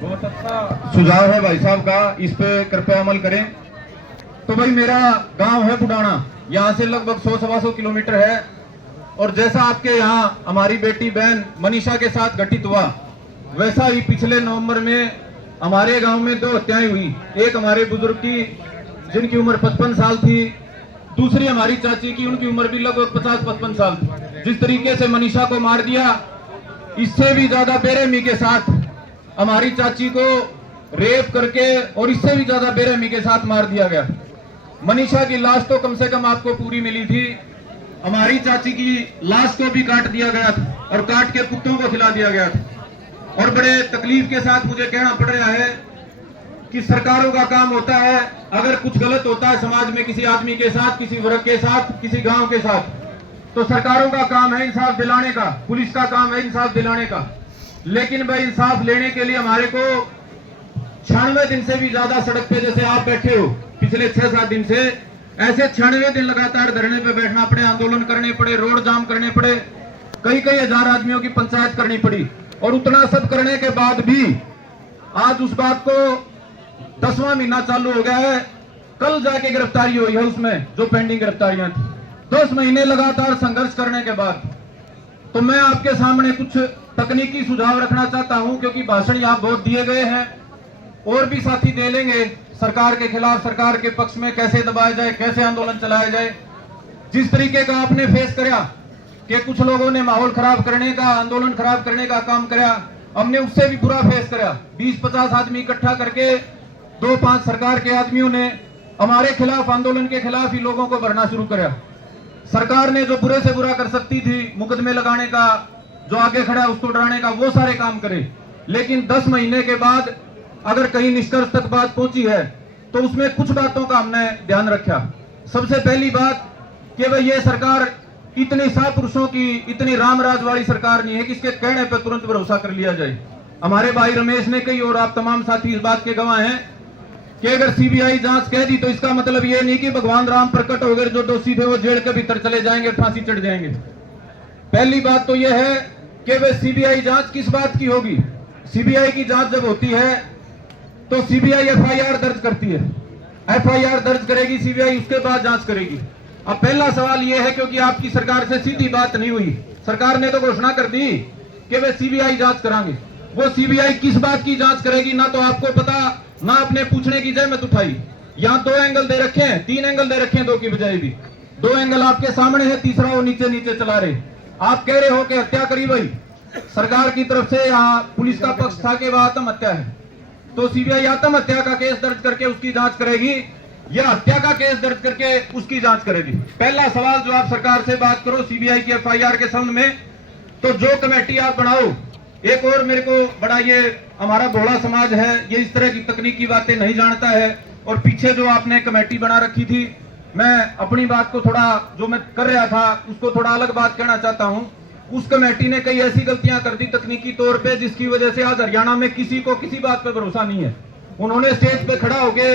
बहुत अच्छा सुझाव है भाई साहब का, इस पे कृपया अमल करें। तो भाई मेरा गांव है बुडाना, यहाँ से लगभग 100-125 किलोमीटर है। और जैसा आपके यहाँ हमारी बेटी बहन मनीषा के साथ घटित हुआ, वैसा ही पिछले नवंबर में हमारे गांव में 2 हत्याएं हुई। एक हमारे बुजुर्ग की जिनकी उम्र 55 साल थी, दूसरी हमारी चाची की, उनकी उम्र भी लगभग 50-55 साल थी। जिस तरीके से मनीषा को मार दिया, इससे भी ज्यादा बेरहमी के साथ हमारी चाची को रेप करके और इससे भी ज्यादा बेरहमी के साथ मार दिया गया। मनीषा की लाश तो कम से कम आपको पूरी मिली थी, हमारी चाची की लाश को भी काट दिया गया था और काट के कुत्तों को खिला दिया गया था। और बड़े तकलीफ के साथ मुझे कहना पड़ रहा है कि सरकारों का काम होता है, अगर कुछ गलत होता है समाज में किसी आदमी के साथ, किसी वर्ग के साथ, किसी गांव के साथ, तो सरकारों का काम है इंसाफ दिलाने का, पुलिस का काम है इंसाफ दिलाने का। लेकिन भाई इंसाफ लेने के लिए हमारे को 96 दिन से भी ज्यादा सड़क पे, जैसे आप बैठे हो पिछले 6-7 दिन से, ऐसे 96 दिन लगातार धरने पे बैठना पड़े, आंदोलन करने पड़े, रोड जाम करने पड़े, कई हजार आदमियों की पंचायत करनी पड़ी। और उतना सब करने के बाद भी आज उस बात को 10वां महीना चालू हो गया है, कल जाके गिरफ्तारी हुई है उसमें जो पेंडिंग गिरफ्तारियां थी। 10 महीने लगातार संघर्ष करने के बाद तो मैं आपके सामने कुछ तकनीकी सुझाव रखना चाहता हूं, क्योंकि भाषण यहाँ बहुत दिए गए हैं, और भी साथी दे लेंगे सरकार के खिलाफ, सरकार के पक्ष में कैसे दबाया जाए, कैसे आंदोलन चलाया जाए। जिस तरीके का आपने फेस कराया कि कुछ लोगों ने माहौल खराब करने का, आंदोलन खराब करने का काम कराया, हमने उससे भी बुरा फेस कराया। 20-50 आदमी इकट्ठा करके 2-5 सरकार के आदमियों ने हमारे खिलाफ, आंदोलन के खिलाफ ही लोगों को भरना शुरू कराया। सरकार ने जो बुरे से बुरा कर सकती थी, मुकदमे लगाने का, जो आगे खड़ा है उसको डराने का, वो सारे काम करे। लेकिन 10 महीने के बाद अगर कहीं निष्कर्ष तक बात पहुंची है तो उसमें कुछ बातों का हमने ध्यान रखा। सबसे पहली बात कि भाई ये सरकार इतनी महापुरुषों की, इतनी रामराज वाली सरकार नहीं है कि इसके कहने पर तुरंत भरोसा कर लिया जाए। हमारे भाई रमेश ने कही और आप तमाम साथी इस बात के गवाह हैं कि अगर सीबीआई जांच कह दी तो इसका मतलब ये नहीं कि भगवान राम प्रकट हो गए, जो दोषी थे वो जेल के भीतर चले जाएंगे, फांसी चढ़ जाएंगे। पहली बात तो यह है कि वे सीबीआई जांच किस बात की होगी। सीबीआई की जांच जब होती है तो सीबीआई एफआईआर दर्ज करती है, एफआईआर दर्ज करेगी सीबीआई, उसके बाद जांच करेगी। अब पहला सवाल यह है, क्योंकि आपकी सरकार से सीधी बात नहीं हुई, सरकार ने तो घोषणा कर दी कि वे सीबीआई जांच कराएंगे, वो सीबीआई किस बात की जांच करेगी ना तो आपको पता, ना आपने पूछने की जहमत उठाई। यहाँ 2 एंगल दे रखे हैं, 3 एंगल दे रखे हैं, 2 की बजाय भी 2 एंगल आपके सामने है, तीसरा वो नीचे नीचे चला रहे। आप कह रहे हो कि हत्या करी भाई, सरकार की तरफ से यहाँ पुलिस का पक्ष था कि वह आत्महत्या है, तो सीबीआई आत्महत्या का केस दर्ज करके उसकी जांच करेगी या हत्या का केस दर्ज करके उसकी जांच करेगी। पहला सवाल जो आप सरकार से बात करो सीबीआई की एफआईआर के संबंध में, तो जो कमेटी आप बनाओ। एक और मेरे को बड़ा, ये हमारा भोला समाज है, ये इस तरह की तकनीकी बातें नहीं जानता है, और पीछे जो आपने कमेटी बना रखी थी, मैं अपनी बात को थोड़ा, जो मैं कर रहा था उसको थोड़ा अलग बात कहना चाहता हूं। उस कमेटी ने कई ऐसी गलतियां कर दी तकनीकी तौर पे, जिसकी वजह से आज हरियाणा में किसी को किसी बात पे भरोसा नहीं है। उन्होंने स्टेज पे खड़ा होके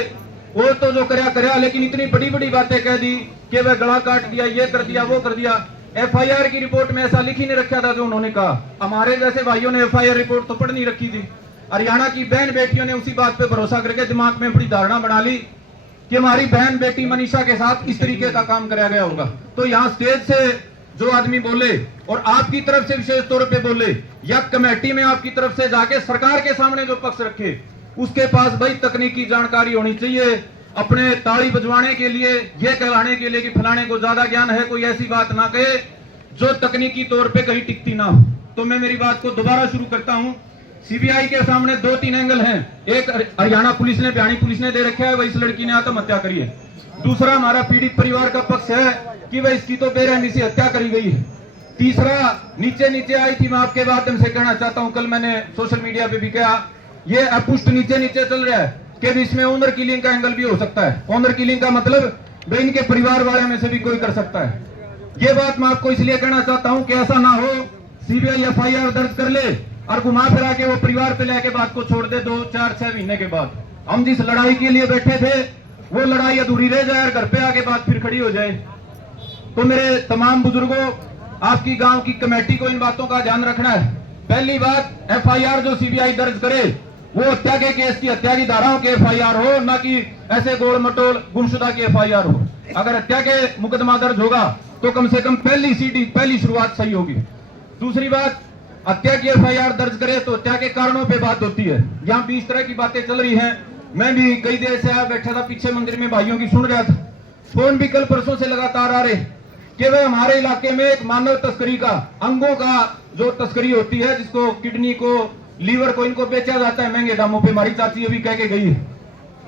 वो तो जो करया, लेकिन इतनी बड़ी बड़ी बातें कह दी कि वह गला काट दिया, ये कर दिया, वो कर दिया। एफआईआर की रिपोर्ट में ऐसा लिख ही नहीं रखा था जो उन्होंने कहा। हमारे जैसे भाइयों ने एफआईआर रिपोर्ट तो पढ़ नहीं रखी थी। हरियाणा की बहन बेटियों ने उसी बात पे भरोसा करके दिमाग में बड़ी धारणा बना ली कि हमारी बहन बेटी मनीषा के साथ इस तरीके का काम कराया गया होगा। तो यहाँ स्टेज से जो आदमी बोले और आपकी तरफ से विशेष तौर पे बोले, या कमेटी में आपकी तरफ से जाके सरकार के सामने जो पक्ष रखे, उसके पास भाई तकनीकी जानकारी होनी चाहिए, अपने ताली बजवाने के लिए, ये कहलाने के लिए कि फलाने को ज्यादा ज्ञान है, कोई ऐसी बात ना कहे जो तकनीकी तौर पे कहीं टिकती ना हो। तो मैं मेरी बात को दोबारा शुरू करता हूं। सीबीआई के सामने 2-3 एंगल हैं। एक हरियाणा पुलिस ने, बिहानी पुलिस ने दे रखा है, वह इस लड़की ने आत्महत्या करी है। दूसरा हमारा पीड़ित परिवार का पक्ष है कि वह इसकी तो बेरहमी से हत्या करी गई है। तीसरा नीचे नीचे आई थी, मैं आपके माध्यम से कहना चाहता हूं, कल मैंने सोशल मीडिया पे भी कहा, ये अपुष्ट नीचे नीचे चल रहा है कि इसमें ऑनर किलिंग का एंगल भी हो सकता है। ऑनर किलिंग का मतलब इनके परिवार वाले में से भी कोई कर सकता है। ये बात मैं आपको इसलिए कहना चाहता हूं कि ऐसा ना हो सीबीआई एफआईआर दर्ज कर ले और घुमा फिरा के वो परिवार पे लेके बात को छोड़ दे 2-4-6 महीने के बाद। हम जिस लड़ाई के लिए बैठे थे वो लड़ाई अधूरी रह जाए और घर पे आके बात फिर खड़ी हो जाए। तो मेरे तमाम बुजुर्गों, आपकी गांव की कमेटी को इन बातों का ध्यान रखना है। पहली बात, एफआईआर जो सीबीआई दर्ज करे वो हत्या के केस की, हत्या की धाराओं के FIR हो, ना कि ऐसे गोल मटोल गुमशुदा की FIR हो। अगर हत्या के मुकदमा दर्ज होगा तो कम से कम पहली शुरुआत सही होगी। दूसरी बात, हत्या की FIR दर्ज करे तो हत्या के कारणों पे बात होती है। यहाँ भी इस तरह की बातें चल रही हैं। मैं भी कई देर से आया बैठा था पीछे मंदिर में, भाइयों की सुन रहा था। फोन भी कल परसों से लगातार आ रहे कि वह हमारे इलाके में एक मानव तस्करी का, अंगों का जो तस्करी होती है, जिसको किडनी को, लीवर को, इनको बेचा जाता है महंगे दामों पे। हमारी चाची अभी कह के गई है,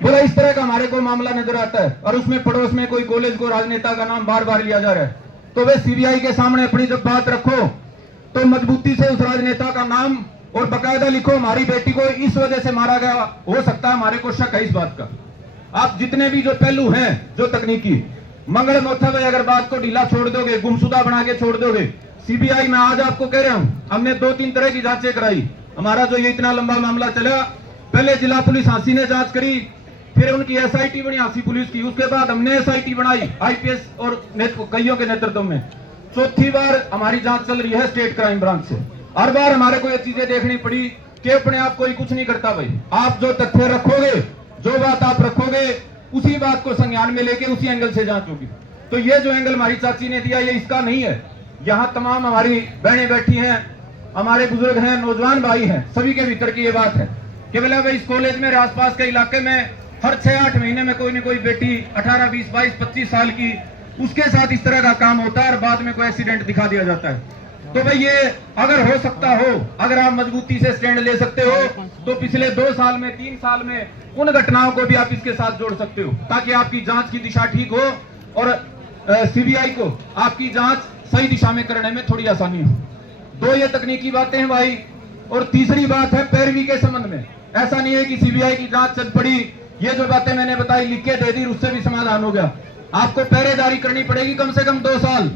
बोला इस तरह का हमारे को मामला नजर आता है। और उसमें पड़ोस में कोई कॉलेज को राजनेता का नाम बार बार लिया जा रहा है। तो वे CBI के सामने अपनी जब बात रखो तो मजबूती से उस राजनेता का नाम और बकायदा लिखो, हमारी बेटी को इस वजह से मारा गया, हो सकता है, हमारे को शक है इस बात का। आप जितने भी जो पहलू हैं जो तकनीकी, मंगल मोथा भाई अगर बात को ढीला छोड़ दोगे, गुमशुदा बना के छोड़ दोगे, CBI में आज आपको कह रहा हूं, हमने 2-3 तरह की जांचें कराई। हमारा जो ये इतना लंबा मामला चला, पहले जिला पुलिस हांसी ने जांच करी, फिर उनकी SIT बनी हांसी पुलिस की, उसके बाद हमने SIT बनाई IPS और कईयों के नेतृत्व में। चौथी बार हमारी जांच चल रही है स्टेट क्राइम ब्रांच से। हर बार हमारे को ये चीजें देखनी पड़ी कि अपने आप कोई कुछ नहीं करता भाई। आप जो तथ्य रखोगे, जो बात आप रखोगे, उसी बात को संज्ञान में लेके उसी एंगल से जांच होगी। तो ये जो एंगल हमारी चाची ने दिया, ये इसका नहीं है। यहाँ तमाम हमारी बहनें बैठी हैं, हमारे बुजुर्ग हैं, नौजवान भाई हैं, सभी के भीतर की ये बात है कि बोला भाई इस कॉलेज में, आसपास के इलाके में हर 6-8 महीने में कोई न कोई बेटी 18, 20, 22, 25 साल की, उसके साथ इस तरह का काम होता है और बाद में कोई एक्सीडेंट दिखा दिया जाता है। तो भाई ये अगर हो सकता हो, अगर आप मजबूती से स्टैंड ले सकते हो, तो पिछले 2 साल में, 3 साल में उन घटनाओं को भी आप इसके साथ जोड़ सकते हो, ताकि आपकी जांच की दिशा ठीक हो और CBI को आपकी जांच सही दिशा में करने में थोड़ी आसानी हो। 2 ये तकनीकी बातें हैं भाई। और तीसरी बात है पैरवी के संबंध में। ऐसा नहीं है कि CBI की जांच चल पड़ी, ये जो बातें मैंने बताई लिख के दे दी, उससे भी समाधान हो गया। आपको पहरेदारी करनी पड़ेगी कम से कम 2 साल।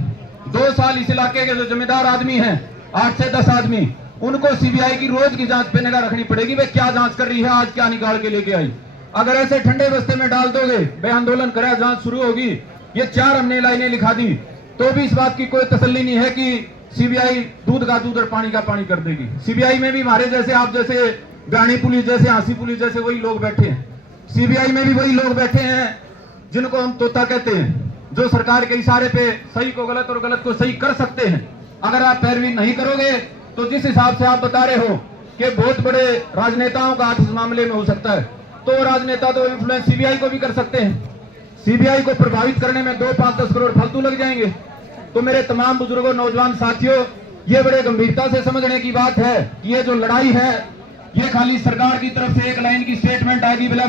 2 साल इस इलाके के जो जिम्मेदार आदमी हैं, 8 से 10 आदमी, उनको CBI की रोज की जांच पे निगाह रखनी पड़ेगी। वे क्या जांच कर रही है, आज क्या निकाल के लेके आई। अगर ऐसे ठंडे बस्ते में डाल दोगे, वे आंदोलन करा, जांच शुरू होगी, ये 4 हमने लाइनें लिखा दी, तो भी इस बात की कोई तसल्ली नहीं है कि CBI दूध का दूध और पानी का पानी कर देगी। CBI में भी हमारे जैसे, आप जैसे, गाड़ी पुलिस जैसे, हांसी पुलिस जैसे वही लोग बैठे हैं। CBI में भी वही लोग बैठे हैं जिनको हम तोता कहते हैं, जो सरकार के इशारे पे सही को गलत और गलत को सही कर सकते हैं। अगर आप पैरवी नहीं करोगे तो जिस हिसाब से आप बता रहे हो कि बहुत बड़े राजनेताओं का हाथ इस मामले में हो सकता है, तो राजनेता तो इन्फ्लुएंस CBI को भी कर सकते हैं। CBI को प्रभावित करने में 2-5-10 करोड़ फालतू लग जाएंगे। तो मेरे तमाम बुजुर्गों, नौजवान साथियों, ये बड़े गंभीरता से समझने की बात है कि ये जो लड़ाई है, ये खाली सरकार की तरफ से एक लाइन की स्टेटमेंट आएगी, बोला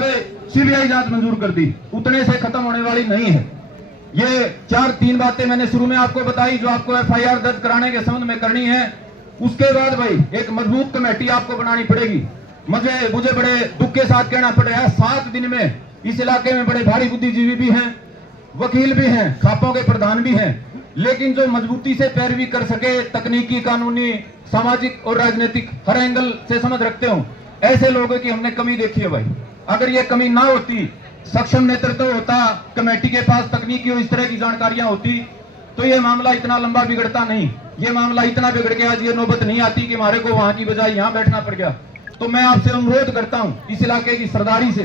CBI जांच मंजूर कर दी, उतने से खत्म होने वाली नहीं है। ये 4-3 बातें मैंने शुरू में आपको बताई जो आपको FIR दर्ज कराने के संबंध में करनी है। उसके बाद भाई एक मजबूत कमेटी आपको बनानी पड़ेगी। मुझे बड़े दुख के साथ कहना पड़ रहा है, 7 दिन में इस इलाके में बड़े भारी बुद्धिजीवी भी हैं, वकील भी हैं, खापों के प्रधान भी हैं, लेकिन जो मजबूती से पैरवी कर सके, तकनीकी, कानूनी, सामाजिक और राजनीतिक हर एंगल से समझ रखते हो, ऐसे लोगों की हमने कमी देखी है भाई। अगर ये कमी ना होती, सक्षम नेतृत्व होता, कमेटी के पास तकनीकी और इस तरह की जानकारियां होती, तो ये मामला इतना लंबा बिगड़ता नहीं। ये मामला इतना बिगड़ के आज ये नौबत नहीं आती कि हमारे को वहां की बजाय यहाँ बैठना पड़ गया। तो मैं आपसे अनुरोध करता हूँ इस इलाके की सरदारी से,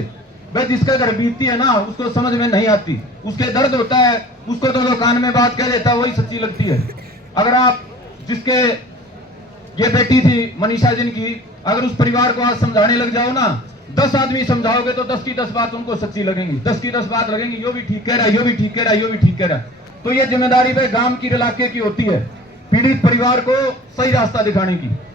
भाई जिसका घर बीतती है ना, उसको समझ में नहीं आती, उसके दर्द होता है, उसको तो कान में बात कह देता है, वही सच्ची लगती है। अगर आप जिसके ये बेटी थी मनीषा जिनकी, अगर उस परिवार को आज समझाने लग जाओ ना, 10 आदमी समझाओगे तो 10 की 10 बात उनको सच्ची लगेंगी, 10 की 10 बात लगेंगी, यो भी ठीक कह रहा है, यो भी ठीक कह रहा है, यो भी ठीक कह रहा है। तो ये जिम्मेदारी भाई गांव की, इलाके की होती है, पीड़ित परिवार को सही रास्ता दिखाने की।